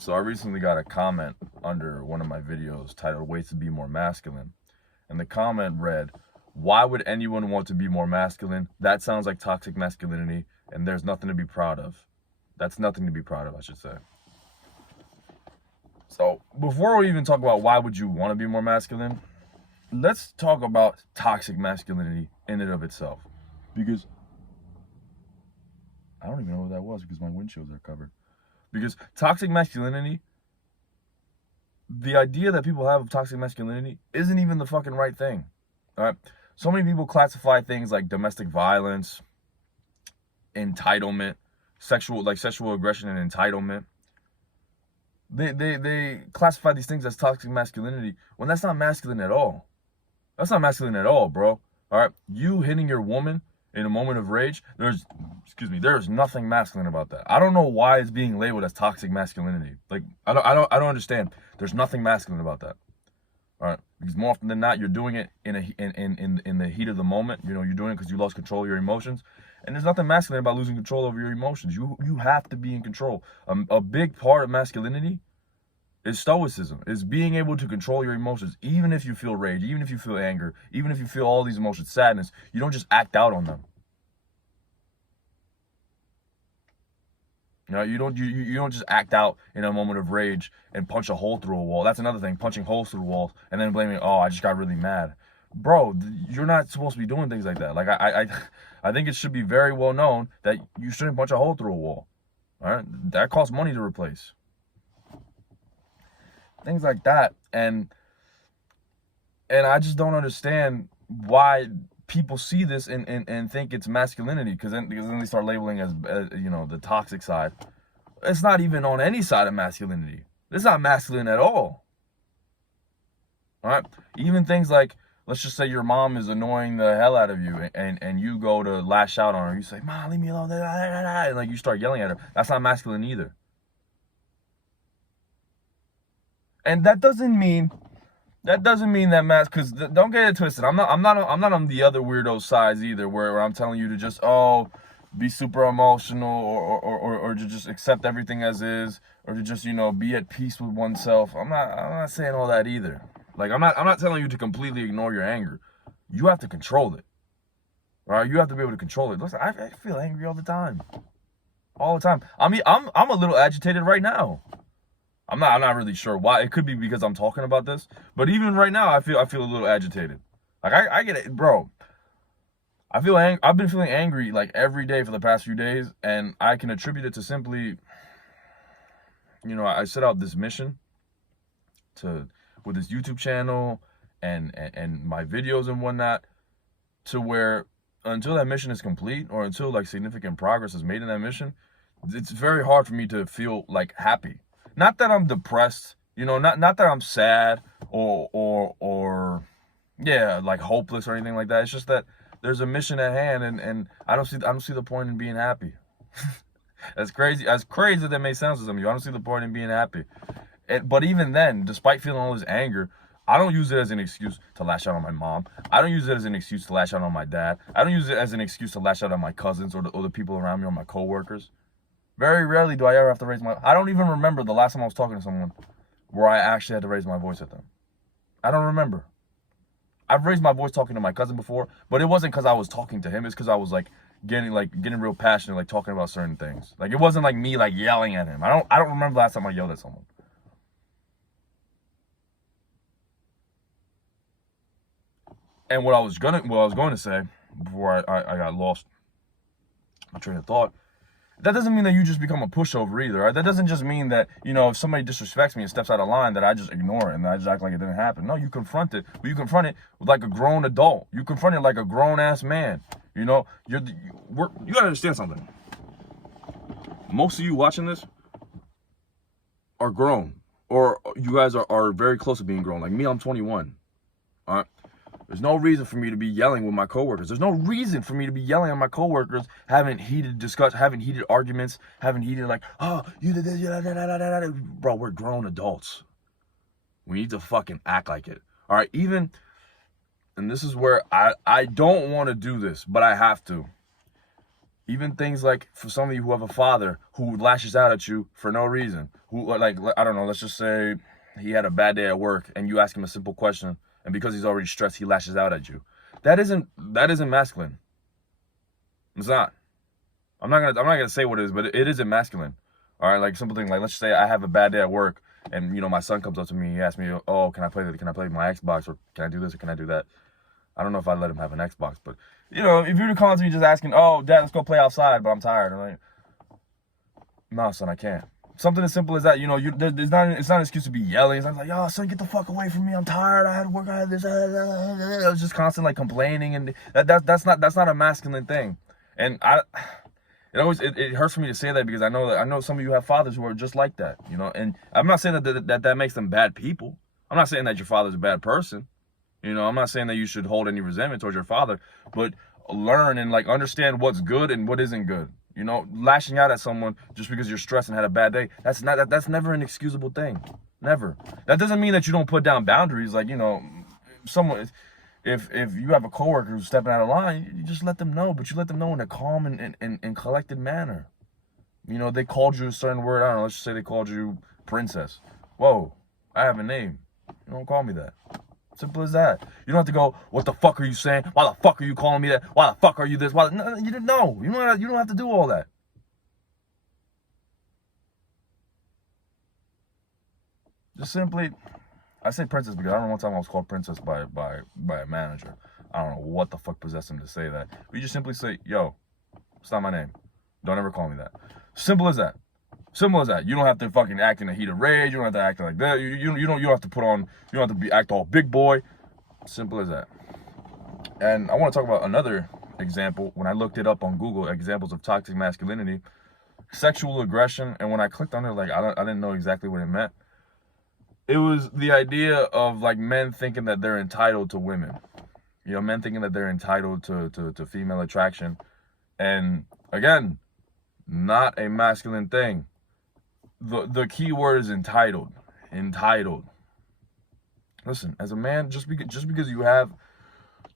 So I recently got a comment under one of my videos titled Ways to Be More Masculine. And the comment read, "Why would anyone want to be more masculine? That sounds like toxic masculinity, and there's nothing to be proud of." That's nothing to be proud of, I should say. So before we even talk about why would you want to be more masculine, let's talk about toxic masculinity in and of itself. Because I don't even know what that was because my windshields are covered. Because toxic masculinity, the idea that people have of toxic masculinity isn't even the fucking right thing. All right. So many people classify things like domestic violence, entitlement, sexual aggression and entitlement. They classify these things as toxic masculinity when that's not masculine at all. That's not masculine at all, bro. All right. You hitting your woman in a moment of rage, there's nothing masculine about that. I don't know why it's being labeled as toxic masculinity. Like I don't understand. There's nothing masculine about that. All right, because more often than not, you're doing it in the heat of the moment. You know, you're doing it because you lost control of your emotions, and there's nothing masculine about losing control over your emotions. You have to be in control. A big part of masculinity is stoicism. Is being able to control your emotions, even if you feel rage, even if you feel anger, even if you feel all these emotions, sadness. You don't just act out on them. You know, you don't just act out in a moment of rage and punch a hole through a wall. That's another thing, punching holes through walls and then blaming, oh, I just got really mad. Bro, you're not supposed to be doing things like that. Like I think it should be very well known that you shouldn't punch a hole through a wall. All right, that costs money to replace. Things like that, and I just don't understand why people see this and think it's masculinity, because then they start labeling as you know, the toxic side. It's not even on any side of masculinity. It's not masculine at all. All right, even things like, let's just say your mom is annoying the hell out of you, and you go to lash out on her. You say, "Mom, leave me alone," and like you start yelling at her. That's not masculine either. And that doesn't mean that because don't get it twisted. I'm not on the other weirdo sides either, where I'm telling you to just be super emotional, or to just accept everything as is, or to just, you know, be at peace with oneself. I'm not saying all that either. Like I'm not telling you to completely ignore your anger. You have to control it. All right, you have to be able to control it. Listen, I feel angry all the time. All the time. I mean, I'm a little agitated right now. I'm not really sure why. It could be because I'm talking about this, but even right now, I feel a little agitated. Like I get it, bro. I've been feeling angry like every day for the past few days, and I can attribute it to simply, you know, I set out this mission with this YouTube channel and my videos and whatnot, to where until that mission is complete, or until like significant progress is made in that mission, it's very hard for me to feel like happy. Not that I'm depressed, you know, not that I'm sad or yeah, like hopeless or anything like that. It's just that there's a mission at hand, and I don't see the point in being happy. As crazy that may sound to some of you, I don't see the point in being happy. But even then, despite feeling all this anger, I don't use it as an excuse to lash out on my mom. I don't use it as an excuse to lash out on my dad. I don't use it as an excuse to lash out on my cousins or the people around me, or my coworkers. Very rarely do I ever have to raise my... I don't even remember the last time I was talking to someone where I actually had to raise my voice at them. I don't remember. I've raised my voice talking to my cousin before, but it wasn't because I was talking to him. It's because I was like getting real passionate, like talking about certain things. Like it wasn't like me like yelling at him. I don't remember the last time I yelled at someone. And what I was going to say before I got lost my train of thought, that doesn't mean that you just become a pushover either, right? That doesn't just mean that, you know, if somebody disrespects me and steps out of line, that I just ignore it and I just act like it didn't happen. No, you confront it, but you confront it like a grown adult. You confront it like a grown-ass man. You know, you gotta understand something. Most of you watching this are grown, or you guys are very close to being grown. Like me, I'm 21. All right. There's no reason for me to be yelling with my coworkers. There's no reason for me to be yelling at my coworkers, having heated arguments, having heated like, oh, you did this, bro, we're grown adults. We need to fucking act like it. All right, even, and this is where I don't want to do this, but I have to. Even things like, for some of you who have a father who lashes out at you for no reason, who, like, I don't know, let's just say he had a bad day at work and you ask him a simple question, and because he's already stressed, he lashes out at you. That isn't masculine. It's not. I'm not gonna say what it is, but it isn't masculine. All right, like simple thing, like let's just say I have a bad day at work, and my son comes up to me, he asks me, oh, can I play my Xbox, or can I do this, or can I do that? I don't know if I'd let him have an Xbox, but if you were to come to me just asking, oh, Dad, let's go play outside, but I'm tired. I'm like, no, son, I can't. Something as simple as that. It's not an excuse to be yelling. It's not like, yo, son, get the fuck away from me. I'm tired. I had to work. I had this. I was just constantly like complaining, and that's not a masculine thing. And it hurts for me to say that, because I know some of you have fathers who are just like that. And I'm not saying that makes them bad people. I'm not saying that your father's a bad person. I'm not saying that you should hold any resentment towards your father, but learn and like understand what's good and what isn't good. Lashing out at someone just because you're stressed and had a bad day, that's never an excusable thing. Never. That doesn't mean that you don't put down boundaries. Like, someone, if you have a coworker who's stepping out of line, you just let them know, but you let them know in a calm and collected manner. They called you a certain word. I don't know, let's just say they called you princess. Whoa, I have a name. You don't call me that. Simple as that. You don't have to go, what the fuck are you saying? Why the fuck are you calling me that? Why the fuck are you this? No, you didn't know. You don't have to do all that. Just simply, I say princess because I don't know one time I was called princess by a manager. I don't know what the fuck possessed him to say that. But you just simply say, yo, it's not my name. Don't ever call me that. Simple as that. Simple as that. You don't have to fucking act in a heat of rage. You don't have to act like that. You don't have to put on. You don't have to act all big boy. Simple as that. And I want to talk about another example. When I looked it up on Google, examples of toxic masculinity, sexual aggression, and when I clicked on it, like I didn't know exactly what it meant. It was the idea of like men thinking that they're entitled to women. Men thinking that they're entitled to female attraction, and again, not a masculine thing. The key word is entitled. Entitled. Listen, as a man, just because you have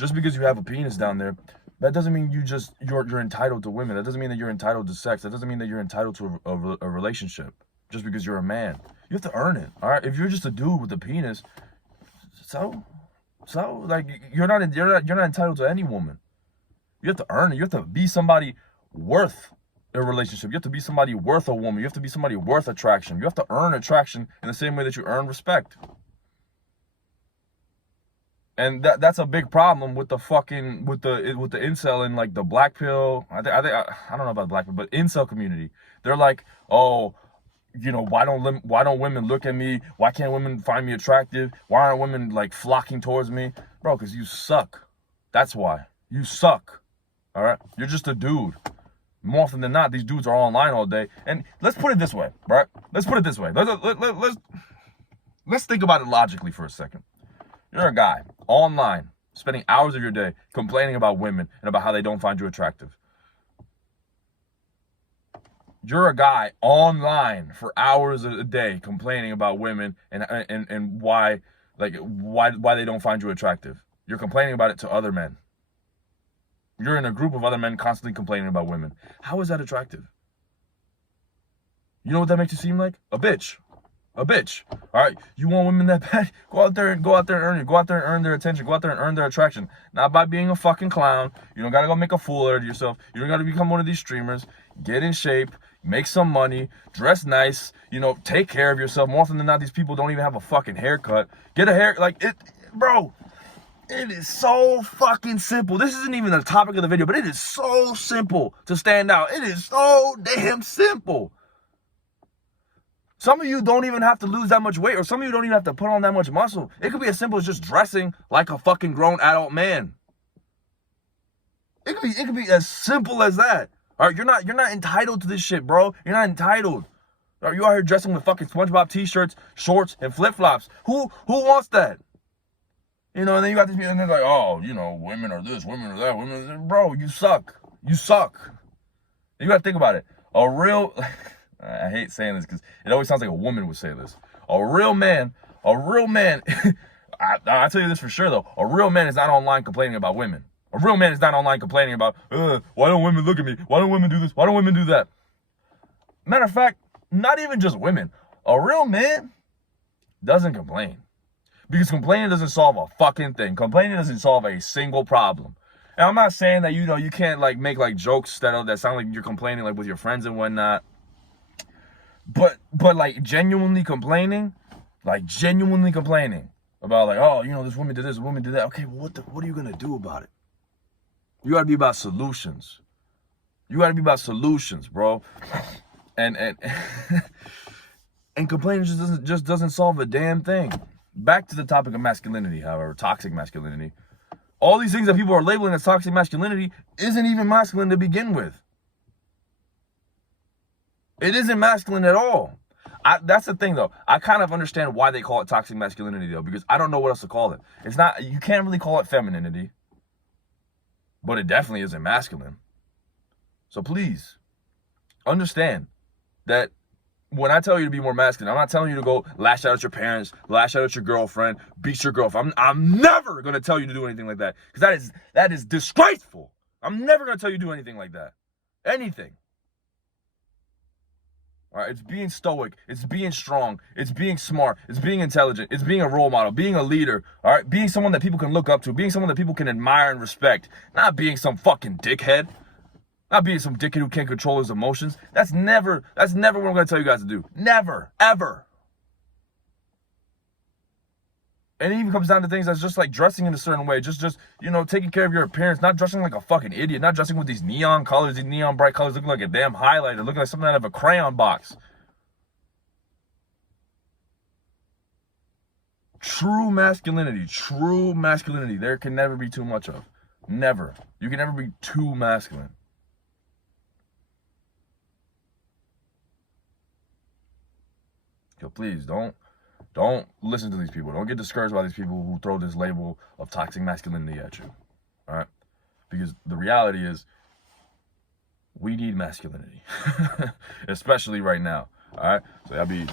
a penis down there, that doesn't mean you're entitled to women. That doesn't mean that you're entitled to sex. That doesn't mean that you're entitled to a relationship. Just because you're a man, you have to earn it. All right. If you're just a dude with a penis, so like you're not entitled to any woman. You have to earn it. You have to be somebody worth a relationship. You have to be somebody worth a woman. You have to be somebody worth attraction. You have to earn attraction in the same way that you earn respect. And that's a big problem with the incel and like the black pill. I don't know about the black pill, but incel community. They're like, oh, why don't women look at me? Why can't women find me attractive? Why aren't women like flocking towards me? Bro, because you suck. That's why. You suck. All right? You're just a dude. More often than not, these dudes are online all day. And let's put it this way, right? Let's put it this way. Let's think about it logically for a second. You're a guy online, spending hours of your day complaining about women and about how they don't find you attractive. You're a guy online for hours a day complaining about women and why they don't find you attractive. You're complaining about it to other men. You're in a group of other men constantly complaining about women. How is that attractive? You know what that makes you seem like? A bitch. A bitch. All right. You want women that bad? Go out there and earn it. Go out there and earn their attention. Go out there and earn their attraction. Not by being a fucking clown. You don't gotta go make a fool out of yourself. You don't gotta become one of these streamers. Get in shape. Make some money. Dress nice. Take care of yourself. More often than not, these people don't even have a fucking haircut. Get a hair bro. It is so fucking simple. This isn't even the topic of the video, but it is so simple to stand out. It is so damn simple. Some of you don't even have to lose that much weight, or some of you don't even have to put on that much muscle. It could be as simple as just dressing like a fucking grown adult man. It could be as simple as that. All right, you're not entitled to this shit, bro. You're not entitled. Are you out here dressing with fucking SpongeBob t-shirts, shorts, and flip-flops? Who wants that? And then you got these people, and they're like, oh, women are this, women are that, women are that. Bro, you suck. You suck. You got to think about it. A real, I hate saying this because it always sounds like a woman would say this. A real man, I'll tell you this for sure, though. A real man is not online complaining about women. A real man is not online complaining about, why don't women look at me? Why don't women do this? Why don't women do that? Matter of fact, not even just women. A real man doesn't complain. Because complaining doesn't solve a fucking thing. Complaining doesn't solve a single problem. And I'm not saying that, you can't like make like jokes that sound like you're complaining like with your friends and whatnot. But like genuinely complaining about like, oh, this woman did this, woman did that. Okay, well, what are you gonna do about it? You gotta be about solutions. You gotta be about solutions, bro. And and complaining just doesn't solve a damn thing. Back to the topic of masculinity, however, toxic masculinity. All these things that people are labeling as toxic masculinity isn't even masculine to begin with. It isn't masculine at all. That's the thing, though. I kind of understand why they call it toxic masculinity, though, because I don't know what else to call it. It's not, you can't really call it femininity, but it definitely isn't masculine. So please understand that when I tell you to be more masculine, I'm not telling you to go lash out at your parents, lash out at your girlfriend, beat your girlfriend. I'm never going to tell you to do anything like that, because that is disgraceful. I'm never going to tell you to do anything like that. Anything. All right, it's being stoic, it's being strong, it's being smart, it's being intelligent, it's being a role model, being a leader, all right, being someone that people can look up to, being someone that people can admire and respect, not being some fucking dickhead, not being some dickhead who can't control his emotions. That's never what I'm going to tell you guys to do. Never, ever. And it even comes down to things that's just like dressing in a certain way, just taking care of your appearance, not dressing like a fucking idiot, not dressing with these neon colors, these neon bright colors, looking like a damn highlighter, looking like something out of a crayon box. True masculinity, there can never be too much of. Never. You can never be too masculine. So please don't listen to these people. Don't get discouraged by these people who throw this label of toxic masculinity at you. All right? Because the reality is, we need masculinity, especially right now. All right? So y'all be easy.